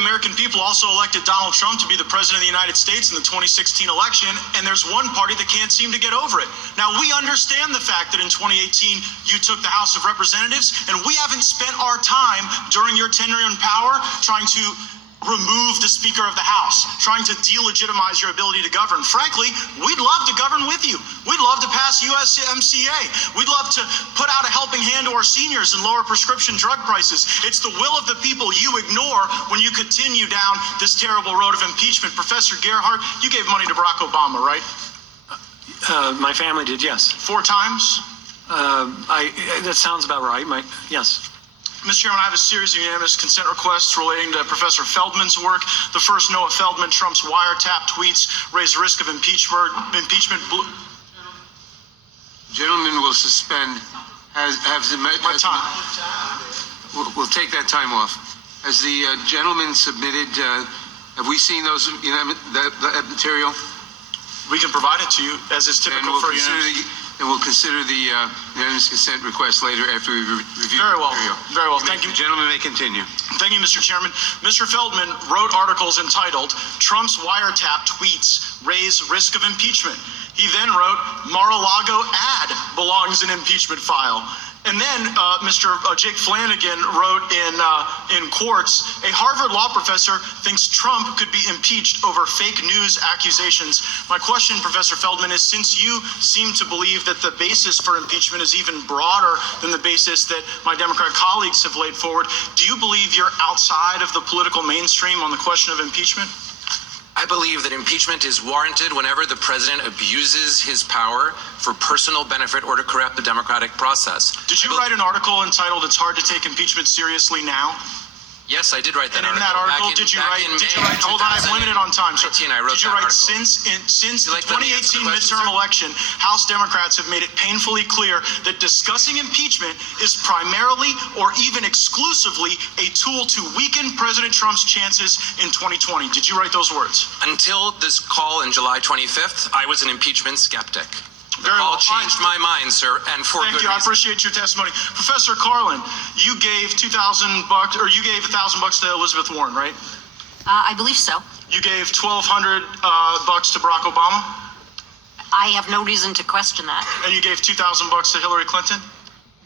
American people also elected Donald Trump to be the president of the United States in the 2016 election, and there's one party that can't seem to get over it. Now, we understand the fact that in 2018 you took the House of Representatives, and we haven't spent our time during your tenure in power trying to remove the Speaker of the House, trying to delegitimize your ability to govern. Frankly, we'd love to govern with you. We'd love to pass USMCA. We'd love to put out a helping hand to our seniors and lower prescription drug prices. It's the will of the people you ignore when you continue down this terrible road of impeachment. Professor Gerhardt, you gave money to Barack Obama, right? My family did, yes. 4 times? That sounds about right. Yes. Mr. Chairman, I have a series of unanimous consent requests relating to Professor Feldman's work. The first, Noah Feldman, Trump's wiretap tweets raise risk of impeachment. Gentleman will suspend. My time. We'll take that time off. Has the gentleman submitted? Have we seen that material? We can provide it to you, as is typical for unanimous. And we'll consider the unanimous consent request later after we review Very the well. material. Very well. Thank you. The gentleman may continue. Thank you, Mr. Chairman. Mr. Feldman wrote articles entitled, "Trump's Wiretap Tweets Raise Risk of Impeachment." He then wrote, "Mar-a-Lago ad belongs in impeachment file." And then Mr. Jake Flanagan wrote in Quartz, "A Harvard law professor thinks Trump could be impeached over fake news accusations." My question, Professor Feldman, is since you seem to believe that the basis for impeachment is even broader than the basis that my Democrat colleagues have laid forward, do you believe you're outside of the political mainstream on the question of impeachment? I believe that impeachment is warranted whenever the president abuses his power for personal benefit or to corrupt the democratic process. Did you write an article entitled, "It's hard to take impeachment seriously now"? Yes, I did write that article. And in that article, did you write, hold on, I'm limited on time, sir. I wrote did you write, since the 2018 midterm election, House Democrats have made it painfully clear that discussing impeachment is primarily or even exclusively a tool to weaken President Trump's chances in 2020. Did you write those words? Until this call on July 25th, I was an impeachment skeptic. The Very call well. changed my mind, sir, and for Thank good you. I reason. appreciate your testimony. Professor Carlin, you gave $2,000, or you gave $1,000 to Elizabeth Warren, right? I believe so. You gave $1,200 bucks to Barack Obama, I have no reason to question that. and you gave $2,000 bucks to Hillary Clinton.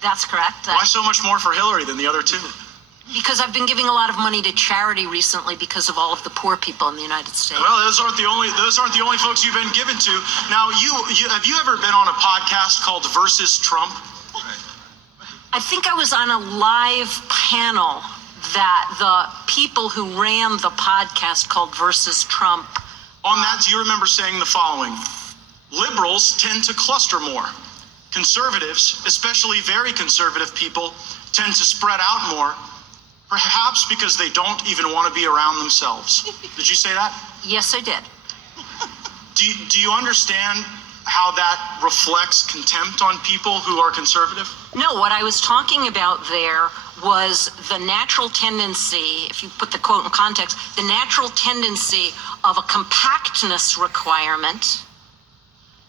That's correct. Why so much more for Hillary than the other two? Because I've been giving a lot of money to charity recently because of all of the poor people in the United States. Well, those aren't the only folks you've been given to. Now, have you ever been on a podcast called Versus Trump? I think I was on a live panel that the people who ran the podcast called Versus Trump. On that, do you remember saying the following? Liberals tend to cluster more. Conservatives, especially very conservative people, tend to spread out more. Perhaps because they don't even want to be around themselves. Did you say that? Yes, I did. Do you understand how that reflects contempt on people who are conservative? No, what I was talking about there was the natural tendency, if you put the quote in context, the natural tendency of a compactness requirement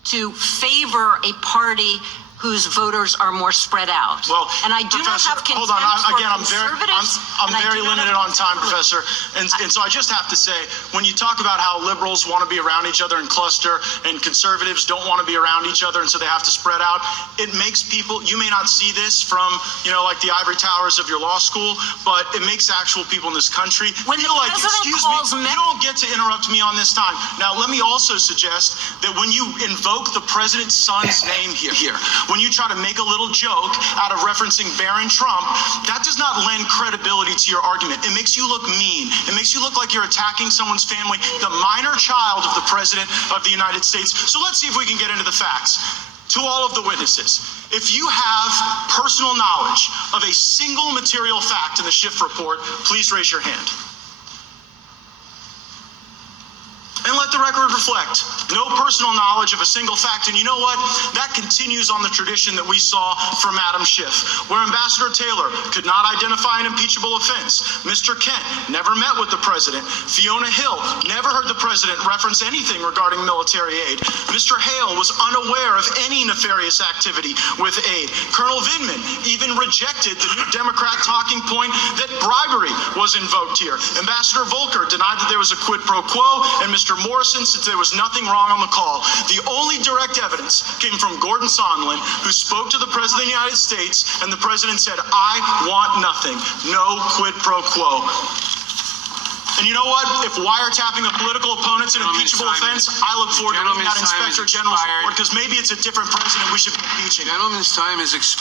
to favor a party whose voters are more spread out. Well, and I do not have contempt hold on. for Again, I'm conservatives. very limited on time, Professor. And so I just have to say, when you talk about how liberals want to be around each other and cluster, and conservatives don't want to be around each other, and so they have to spread out, it makes people, you may not see this from, like the ivory towers of your law school, but it makes actual people in this country When feel the like, president excuse calls me, you don't get to interrupt me on this time. Now, let me also suggest that when you invoke the president's son's name here, when you try to make a little joke out of referencing Barron Trump, that does not lend credibility to your argument. It makes you look mean. It makes you look like you're attacking someone's family, the minor child of the President of the United States. So let's see if we can get into the facts. To all of the witnesses, if you have personal knowledge of a single material fact in the Schiff report, please raise your hand. And let the record reflect, no personal knowledge of a single fact. And you know what? That continues on the tradition that we saw from Adam Schiff, where Ambassador Taylor could not identify an impeachable offense. Mr. Kent never met with the president. Fiona Hill never heard the president reference anything regarding military aid. Mr. Hale was unaware of any nefarious activity with aid. Colonel Vindman even rejected the new Democrat talking point that bribery was invoked here. Ambassador Volker denied that there was a quid pro quo, and Mr. Morrison said there was nothing wrong on the call. The only direct evidence came from Gordon Sondland, who spoke to the President of the United States, and the President said, "I want nothing, no quid pro quo." And you know what? If wiretapping a political opponent's an impeachable offense, I look forward to reading that Inspector General's report, because maybe it's a different president we should be impeaching. Gentleman's time is expired.